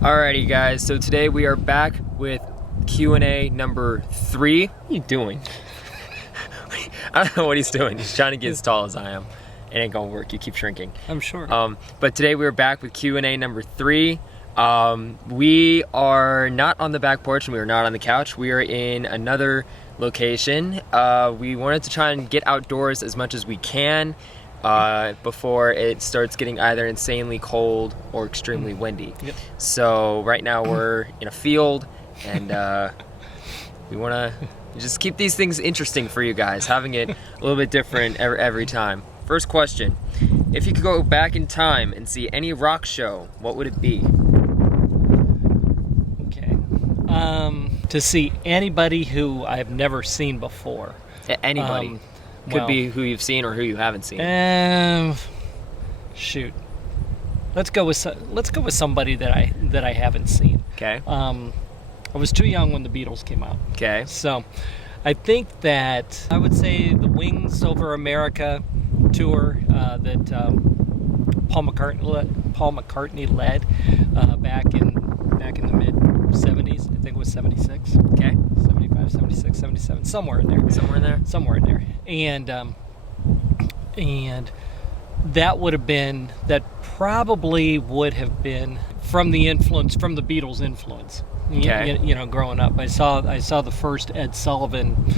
Alrighty guys, so today we are back with Q&A number 3. What are you doing? I don't know what he's doing. He's trying to get as tall as I am. It ain't gonna work, you keep shrinking. I'm sure. But today we're back with Q&A number 3. We are not on the back porch and we are not on the couch. We are in another location. We wanted to try and get outdoors as much as we can before it starts getting either insanely cold or extremely windy. Yep. So right now we're in a field and we want to just keep these things interesting for you guys, having it a little bit different every time. First question, if you could go back in time and see any rock show, what would it be? Okay. To see anybody who I've never seen before. Anybody. Could be who you've seen or who you haven't seen. Shoot. Let's go with somebody that I haven't seen. Okay. I was too young when the Beatles came out. Okay. So, I think that I would say the Wings Over America tour that Paul McCartney led back in the mid 70s. I think it was 76. Okay. 75, 76, 77, somewhere in there. Somewhere in there. And that probably would have been from the Beatles' influence. Okay. You know, growing up, I saw the first Ed Sullivan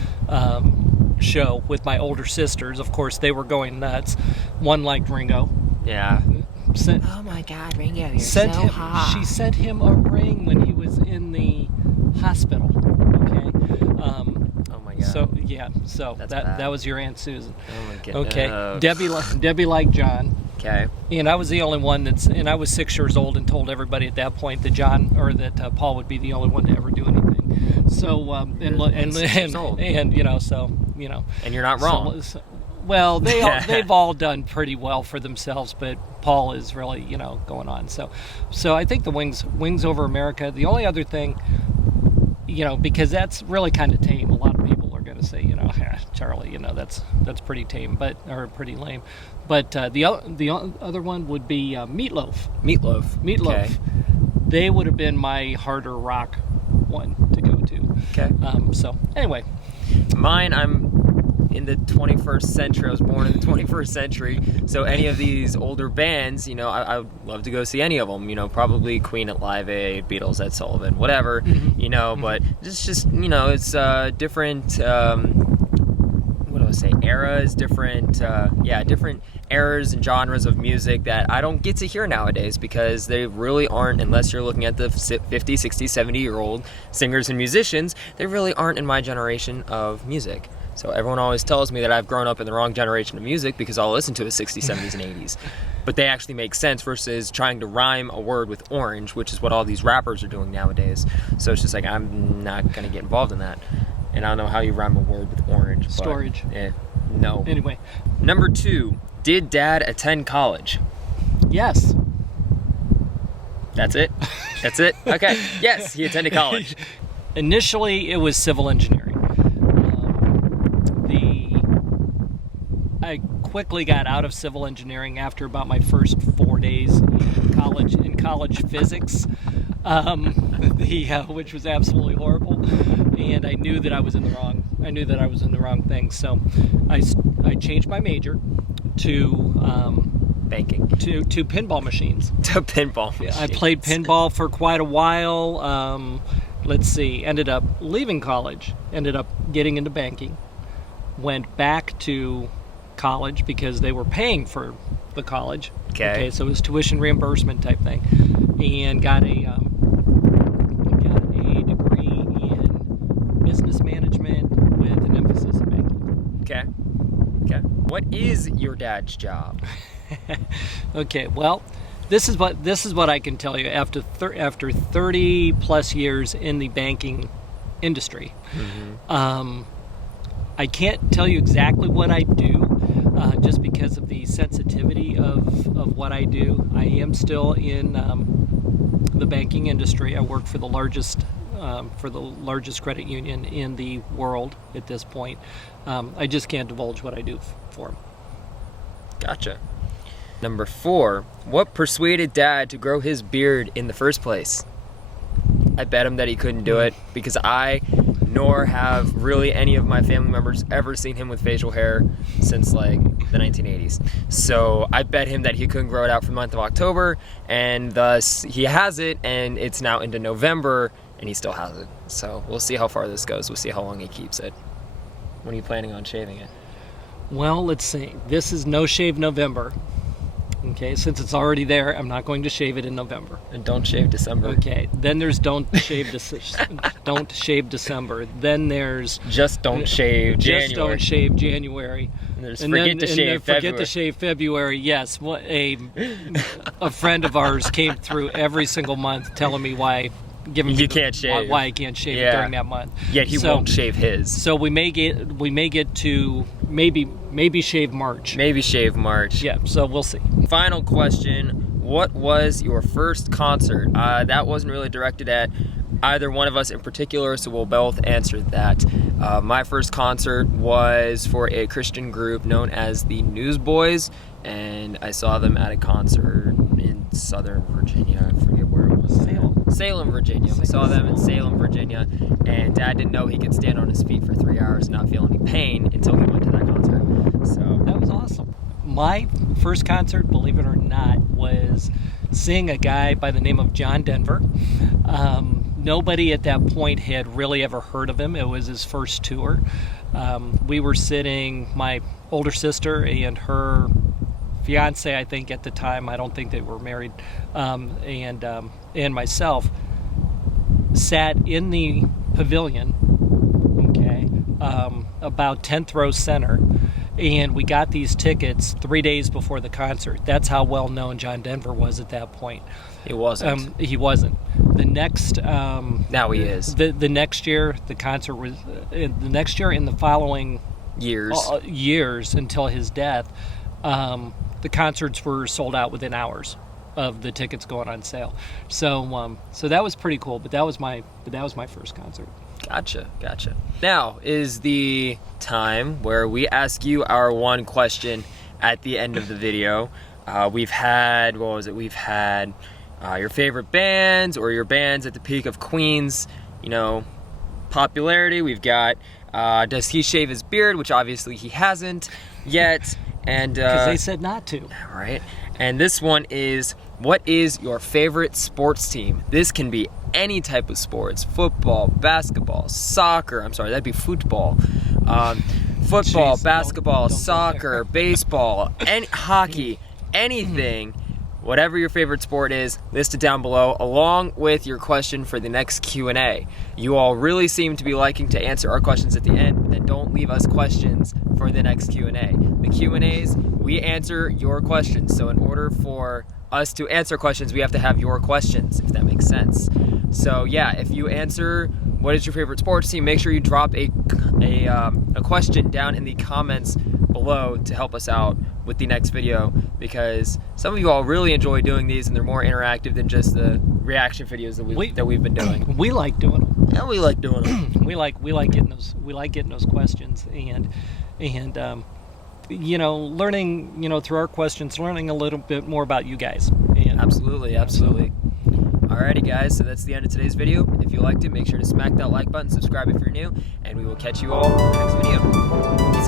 show with my older sisters. Of course, they were going nuts. One liked Ringo. Yeah. Oh my God, Ringo, you're so hot. She sent him a ring when he was in the hospital. Okay. Oh my God. So yeah. So That's that bad. was your Aunt Susan. Oh my God. Okay. Debbie liked John. Okay. And I was the only one and I was 6 years old and told everybody at that point that Paul would be the only one to ever do anything. So and you know, so you know. And you're not wrong. Well, they've all done pretty well for themselves, but Paul is really, you know, going on. So I think the Wings Over America. The only other thing, you know, because that's really kind of tame. A lot of people are going to say, you know, Charlie, you know, that's pretty tame, or pretty lame. But the other one would be Meatloaf. Meatloaf. Okay. They would have been my harder rock one to go to. Okay. So anyway, mine, I'm in the 21st century. I was born in the 21st century. So any of these older bands, you know, I would love to go see any of them. You know, probably Queen at Live Aid, Beatles at Sullivan, whatever. Mm-hmm. You know, but just you know, it's different. What do I say? Eras, different. Different eras and genres of music that I don't get to hear nowadays because they really aren't, unless you're looking at the 50, 60, 70-year-old singers and musicians, they really aren't in my generation of music. So everyone always tells me that I've grown up in the wrong generation of music because all I listen to is 60s, 70s, and 80s. But they actually make sense versus trying to rhyme a word with orange, which is what all these rappers are doing nowadays. So it's just like, I'm not going to get involved in that. And I don't know how you rhyme a word with orange. Storage. But, no. Anyway. Number 2, did Dad attend college? Yes. That's it? That's it? Okay. Yes, he attended college. Initially, it was civil engineering. I quickly got out of civil engineering after about my first 4 days in college physics, which was absolutely horrible, and I knew that I was in the wrong thing. So I changed my major to banking, to pinball machines. To pinball machines. I played pinball for quite a while. Ended up leaving college, ended up getting into banking, went back to college because they were paying for the college. Okay, so it was tuition reimbursement type thing, and got a degree in business management with an emphasis in banking. Okay. What is your dad's job? Okay, well, this is what I can tell you after 30 plus years in the banking industry. Mm-hmm. I can't tell you exactly what I do, just because of the sensitivity of what I do. I am still in the banking industry. I work for the largest credit union in the world at this point. I just can't divulge what I do for them. Gotcha. Number 4, what persuaded Dad to grow his beard in the first place? I bet him that he couldn't do it because I, nor have really any of my family members ever seen him with facial hair since like the 1980s. So I bet him that he couldn't grow it out for the month of October, and thus he has it, and it's now into November, and he still has it. So we'll see how far this goes. We'll see how long he keeps it. When are you planning on shaving it? Well, let's see. This is No Shave November. Okay, since it's already there, I'm not going to shave it in November. And don't shave December. Okay, then there's don't shave December. Then there's just don't shave January. Just don't shave January. And there's forget to shave February. Yes, what a friend of ours came through every single month telling me why why I can't shave it during that month. Yet he won't shave his. So we may get to maybe shave March. Maybe shave March. Yeah, so we'll see. Final question. What was your first concert? That wasn't really directed at either one of us in particular, so we'll both answer that. My first concert was for a Christian group known as the Newsboys, and I saw them at a concert in Southern Virginia. I forget where it was. Salem, Virginia. We saw them in Salem, Virginia, and Dad didn't know he could stand on his feet for 3 hours and not feel any pain until he went to that concert. So that was awesome. My first concert, believe it or not, was seeing a guy by the name of John Denver. Nobody at that point had really ever heard of him. It was his first tour. We were sitting, my older sister and her fiance, I think at the time, I don't think they were married, and myself sat in the pavilion, okay, about 10th row center, and we got these tickets 3 days before the concert. That's how well known John Denver was at that point. He wasn't. He wasn't. The next now he is. The next year, the concert was the next year, in the following years until his death. The concerts were sold out within hours of the tickets going on sale. So that was pretty cool. But that was my first concert. Gotcha. Now is the time where we ask you our one question at the end of the video. We've had your favorite bands or your bands at the peak of Queen's, popularity. We've got does he shave his beard, which obviously he hasn't yet. And because they said not to. Right. And this one is, what is your favorite sports team? This can be any type of sports: football, basketball, soccer. I'm sorry, that'd be football. Football, basketball, soccer, baseball, hockey, anything. Whatever your favorite sport is, list it down below, along with your question for the next Q&A. You all really seem to be liking to answer our questions at the end, but then don't leave us questions for the next Q&A. The Q&As, we answer your questions. So in order for us to answer questions, we have to have your questions, if that makes sense. So yeah, if you answer what is your favorite sports team, make sure you drop a question down in the comments below to help us out with the next video, because some of you all really enjoy doing these and they're more interactive than just the reaction videos that we've been doing. We like doing them. Yeah, we like doing them. we like getting those questions and learning, through our questions, learning a little bit more about you guys. And absolutely. Alrighty guys, so that's the end of today's video. If you liked it, make sure to smack that like button, subscribe if you're new, and we will catch you all in the next video. Peace out.